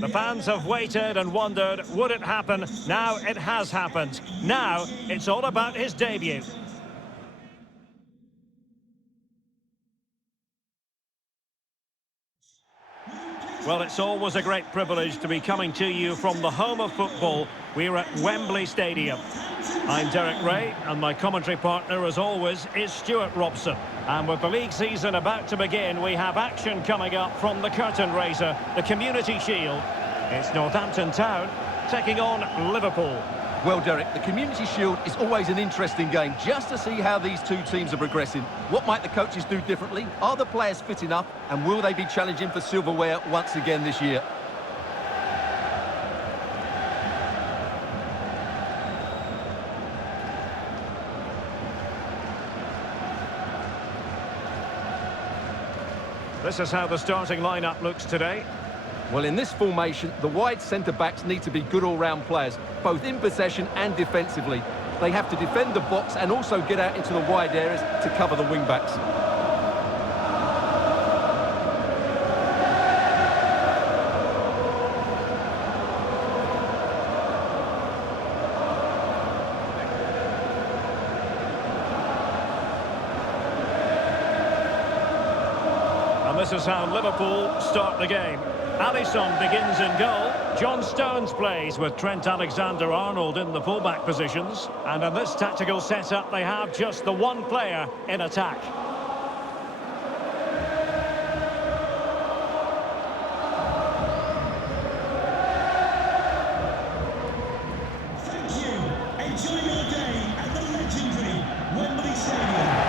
The fans have waited and wondered, would it happen? Now it has happened. Now it's all about his debut. Well, it's always a great privilege to be coming to you from the home of football. We're at Wembley Stadium. I'm Derek Ray, and my commentary partner, as always, is Stuart Robson. And with the league season about to begin, we have action coming up from the curtain raiser, the Community Shield. It's Northampton Town taking on Liverpool. Well, Derek, the Community Shield is always an interesting game, just to see how these two teams are progressing. What might the coaches do differently? Are the players fit enough? And will they be challenging for silverware once again this year? This is how the starting lineup looks today. Well, in this formation, the wide centre-backs need to be good all-round players, both in possession and defensively. They have to defend the box and also get out into the wide areas to cover the wing-backs. And this is how Liverpool start the game. Alisson begins in goal. John Stones plays with Trent Alexander-Arnold in the fullback positions. And in this tactical setup, they have just the one player in attack. Thank you. Enjoy your day at the legendary Wembley Stadium.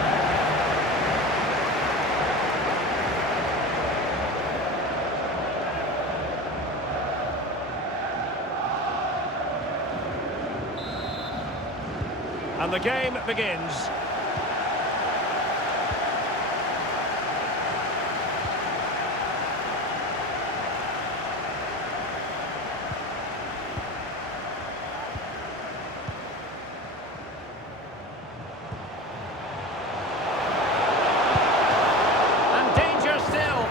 And the game begins. And danger still.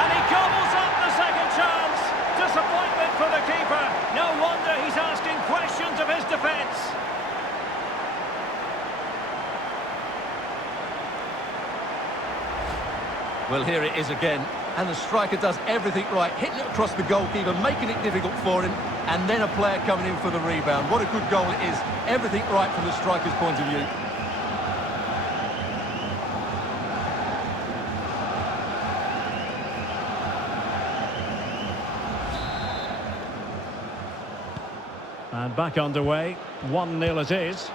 And he gobbles up the second chance. Disappointment for the keeper. No wonder he's asking questions of his defence. Well, here it is again, and the striker does everything right, hitting it across the goalkeeper, making it difficult for him, and then a player coming in for the rebound. What a good goal it is. Everything right from the striker's point of view. And back underway, 1-0 it is.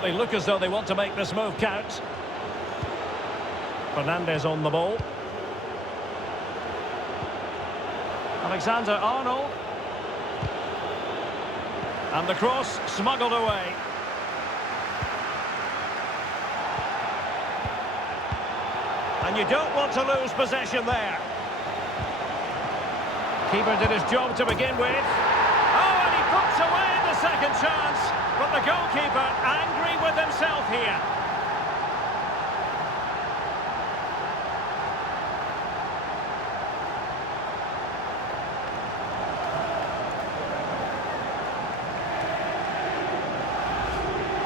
They look as though they want to make this move count. Fernandez on the ball. Alexander-Arnold. And the cross smuggled away. And you don't want to lose possession there. Keeper did his job to begin with. Oh, and he puts away the second chance. But the goalkeeper angry with himself here.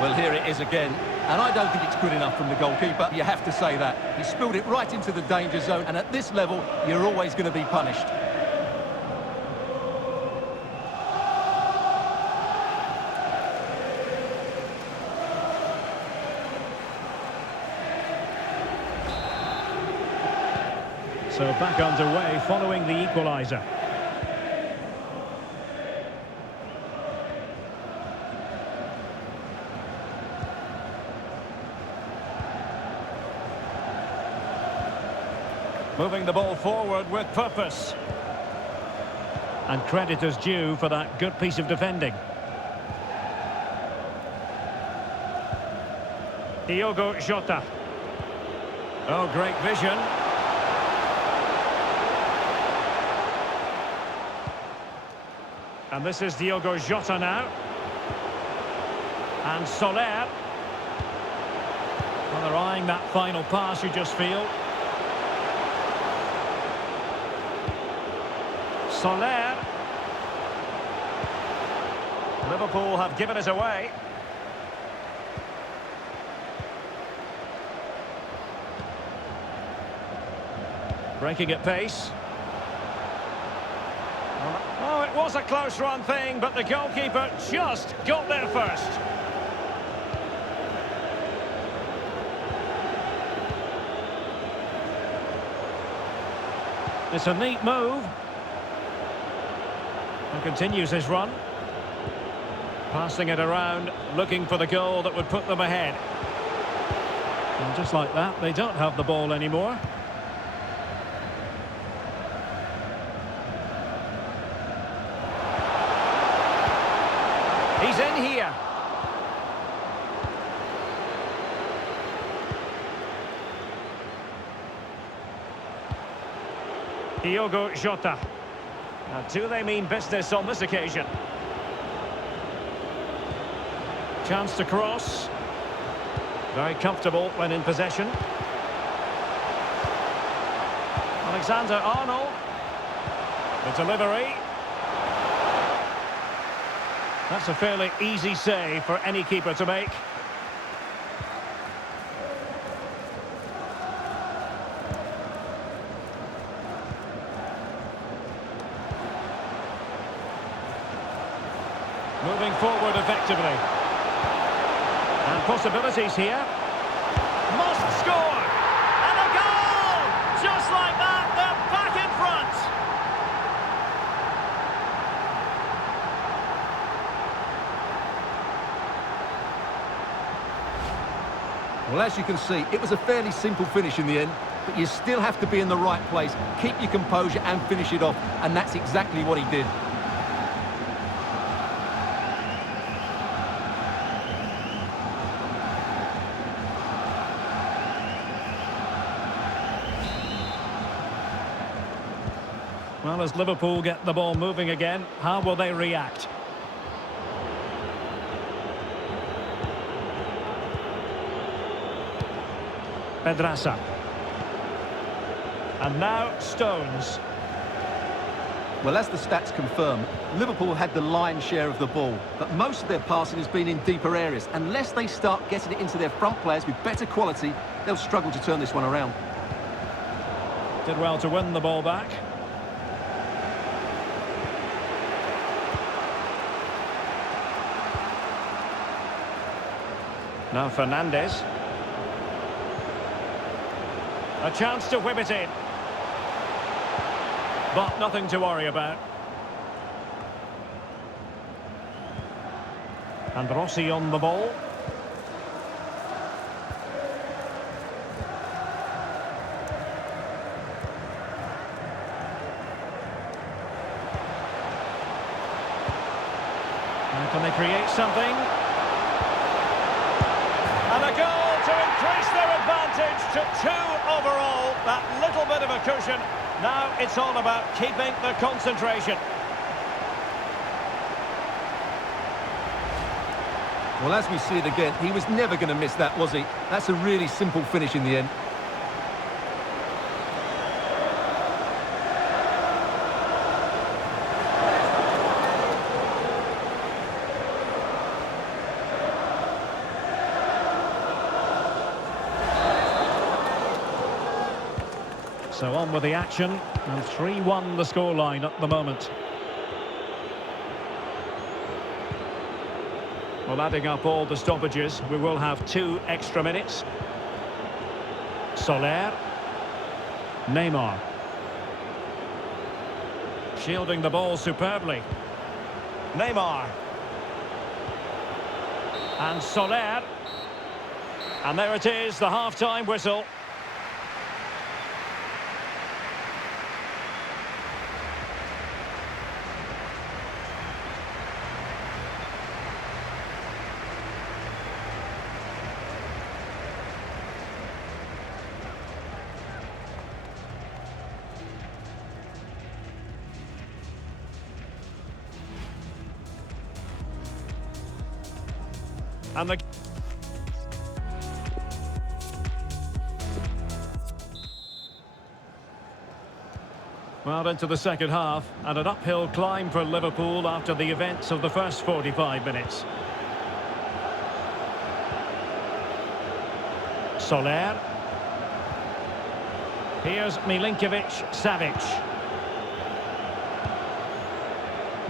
Well, here it is again, and I don't think it's good enough from the goalkeeper. You have to say that. He spilled it right into the danger zone, and at this level, you're always going to be punished. So back underway following the equaliser. Moving the ball forward with purpose. And credit is due for that good piece of defending. Diogo Jota. Oh, great vision. And this is Diogo Jota now. And Soler. Well, they're eyeing that final pass, you just feel. Soler. Liverpool have given it away. Breaking at pace. Oh, it was a close run thing, but the goalkeeper just got there first. It's a neat move. And continues his run. Passing it around, looking for the goal that would put them ahead. And just like that, they don't have the ball anymore. He's in here. Diogo Jota. Now, do they mean business on this occasion? Chance to cross. Very comfortable when in possession. Alexander-Arnold. The delivery. That's a fairly easy save for any keeper to make. Moving forward effectively. And possibilities here. Must score! And a goal! Just like that, they're back in front! Well, as you can see, it was a fairly simple finish in the end, but you still have to be in the right place, keep your composure and finish it off, and that's exactly what he did. Well, as Liverpool get the ball moving again, how will they react? Pedraza. And now Stones. Well, as the stats confirm, Liverpool had the lion's share of the ball, but most of their passing has been in deeper areas. Unless they start getting it into their front players with better quality, they'll struggle to turn this one around. Did well to win the ball back. Now Fernandes. A chance to whip it in. But nothing to worry about. And Rossi on the ball. Now can they create something? And a goal to increase their advantage to 2 overall. That little bit of a cushion. Now it's all about keeping the concentration. Well, as we see it again, he was never going to miss that, was he? That's a really simple finish in the end. So on with the action, and 3-1 the scoreline at the moment. Well, adding up all the stoppages, we will have 2 extra minutes. Soler. Neymar. Shielding the ball superbly. Neymar. And Soler. And there it is, the half-time whistle. And the... Well, into the second half, and an uphill climb for Liverpool after the events of the first 45 minutes. Soler. Here's Milinkovic-Savic.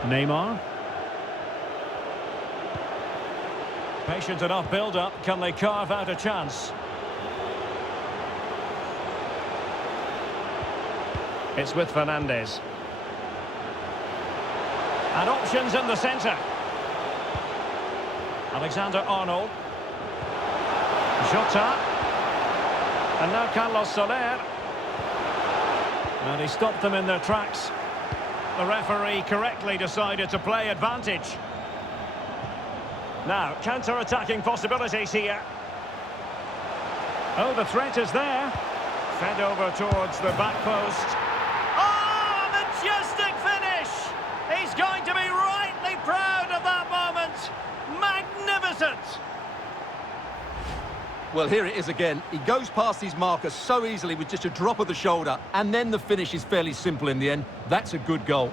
Neymar. Patient enough build-up. Can they carve out a chance? It's with Fernandes. And options in the centre. Alexander-Arnold. Jota. And now Carlos Soler. And he stopped them in their tracks. The referee correctly decided to play advantage. Now, counter-attacking possibilities here. Oh, the threat is there. Fed over towards the back post. Oh, a majestic finish! He's going to be rightly proud of that moment. Magnificent! Well, here it is again. He goes past his marker so easily with just a drop of the shoulder, and then the finish is fairly simple in the end. That's a good goal.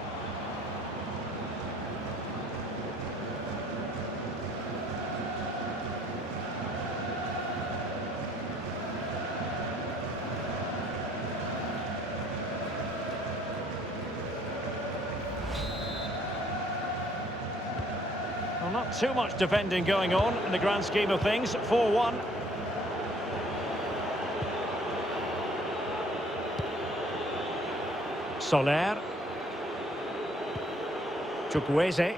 Well, not too much defending going on in the grand scheme of things. 4-1. Soler. Chukwueze.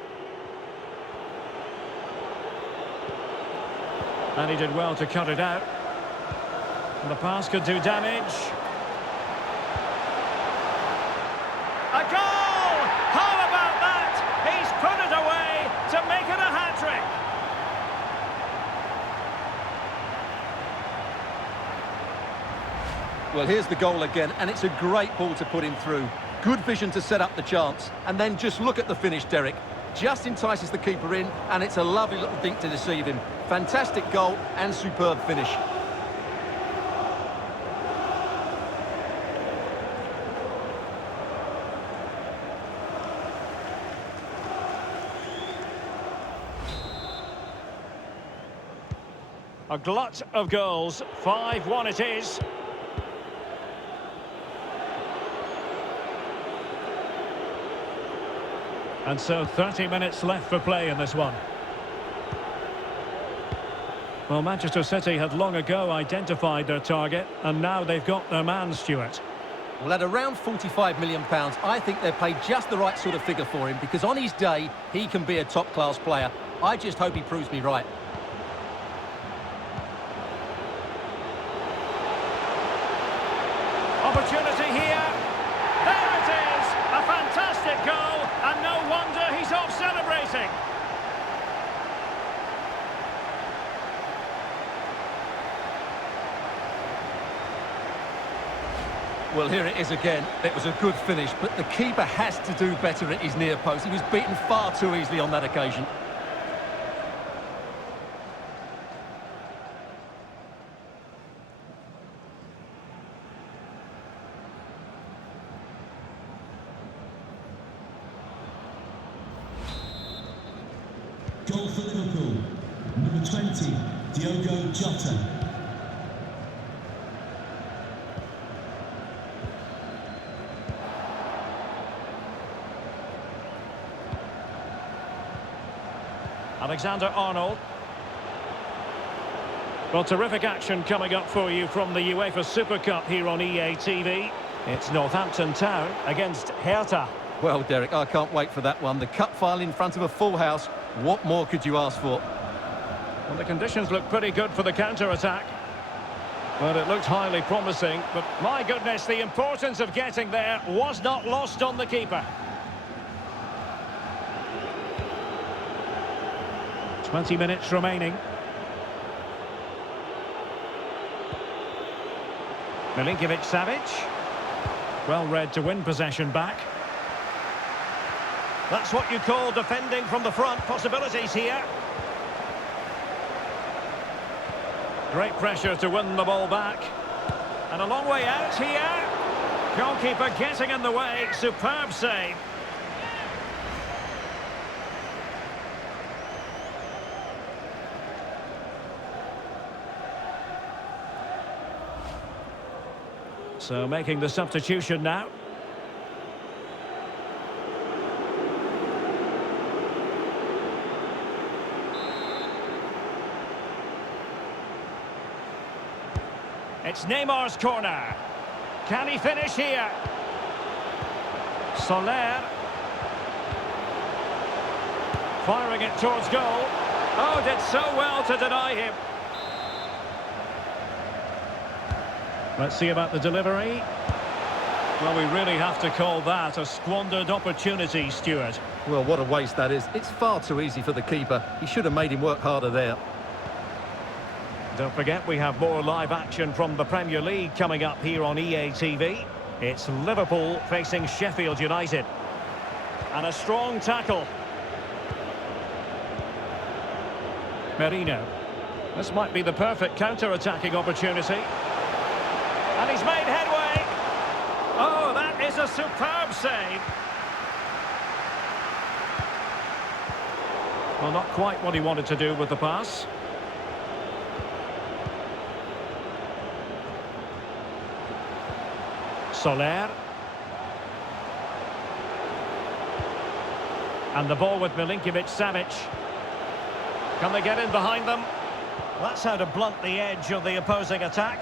And he did well to cut it out. And the pass could do damage. A goal! How about that? He's put it away to make it a hat-trick. Well, here's the goal again, and it's a great ball to put him through. Good vision to set up the chance, and then just look at the finish, Derek. Just entices the keeper in, and it's a lovely little dink to deceive him. Fantastic goal and superb finish. A glut of goals. 5-1 it is. And so 30 minutes left for play in this one. Well, Manchester City had long ago identified their target, and now they've got their man, Stuart. Well, at around £45 million, I think they've paid just the right sort of figure for him, because on his day, he can be a top-class player. I just hope he proves me right. Opportunity here. There it is! A fantastic goal, and no wonder he's off celebrating. Well, here it is again. It was a good finish, but the keeper has to do better at his near post. He was beaten far too easily on that occasion. Goal for Liverpool. Number 20, Diogo Jota. Alexander-Arnold. Well, terrific action coming up for you from the UEFA Super Cup here on EA TV. It's Northampton Town against Hertha. Well, Derek, I can't wait for that one. The cup final in front of a full house. What more could you ask for? Well, the conditions look pretty good for the counter-attack. Well, it looked highly promising, but my goodness, the importance of getting there was not lost on the keeper. 20 minutes remaining. Milinkovic-Savic. Well read to win possession back. That's what you call defending from the front. Possibilities here. Great pressure to win the ball back. And a long way out here. Goalkeeper getting in the way. Superb save. So making the substitution now. It's Neymar's corner. Can he finish here? Soler. Firing it towards goal. Oh, did so well to deny him. Let's see about the delivery. Well, we really have to call that a squandered opportunity, Stuart. Well, what a waste that is. It's far too easy for the keeper. He should have made him work harder there. Don't forget, we have more live action from the Premier League coming up here on EA TV. It's Liverpool facing Sheffield United. And a strong tackle. Merino. This might be the perfect counter-attacking opportunity. And he's made headway. Oh, that is a superb save. Well, not quite what he wanted to do with the pass. Soler. And the ball with Milinkovic-Savic. Can they get in behind them? That's how to blunt the edge of the opposing attack.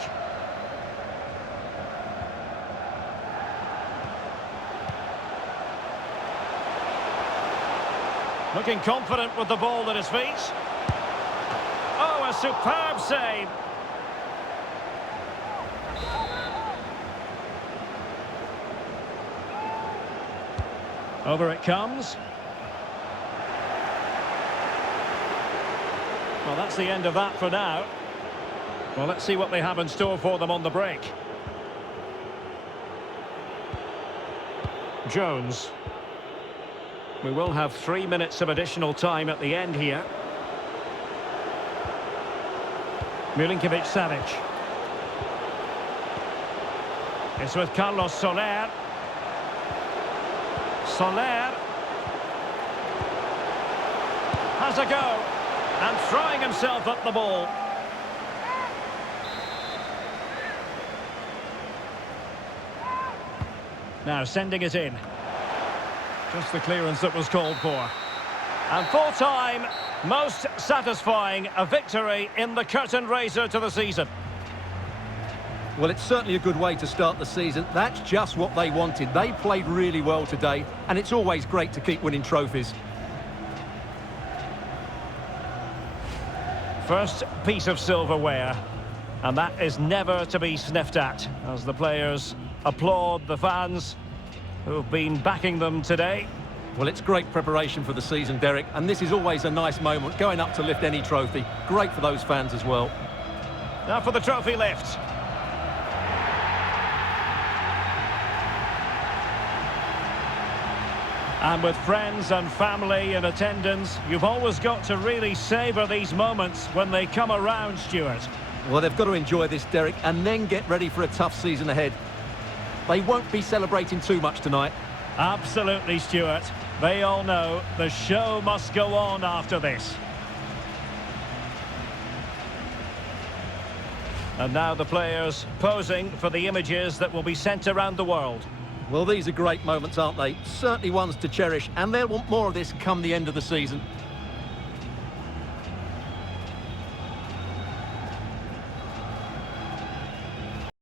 Looking confident with the ball at his feet. Oh, a superb save. Over it comes. Well, that's the end of that for now. Well, let's see what they have in store for them on the break. Jones. We will have 3 minutes of additional time at the end here. Milinkovic-Savic. It's with Carlos Soler. Soler. Has a go. And throwing himself at the ball. Now sending it in. Just the clearance that was called for. And full time, most satisfying, a victory in the curtain raiser to the season. Well, it's certainly a good way to start the season. That's just what they wanted. They played really well today, and it's always great to keep winning trophies. First piece of silverware, and that is never to be sniffed at, as the players applaud the fans who've been backing them today. Well, it's great preparation for the season, Derek, and this is always a nice moment, going up to lift any trophy. Great for those fans as well. Now for the trophy lift. And with friends and family in attendance, you've always got to really savour these moments when they come around, Stuart. Well, they've got to enjoy this, Derek, and then get ready for a tough season ahead. They won't be celebrating too much tonight. Absolutely, Stuart. They all know the show must go on after this. And now the players posing for the images that will be sent around the world. Well, these are great moments, aren't they? Certainly ones to cherish, and they'll want more of this come the end of the season.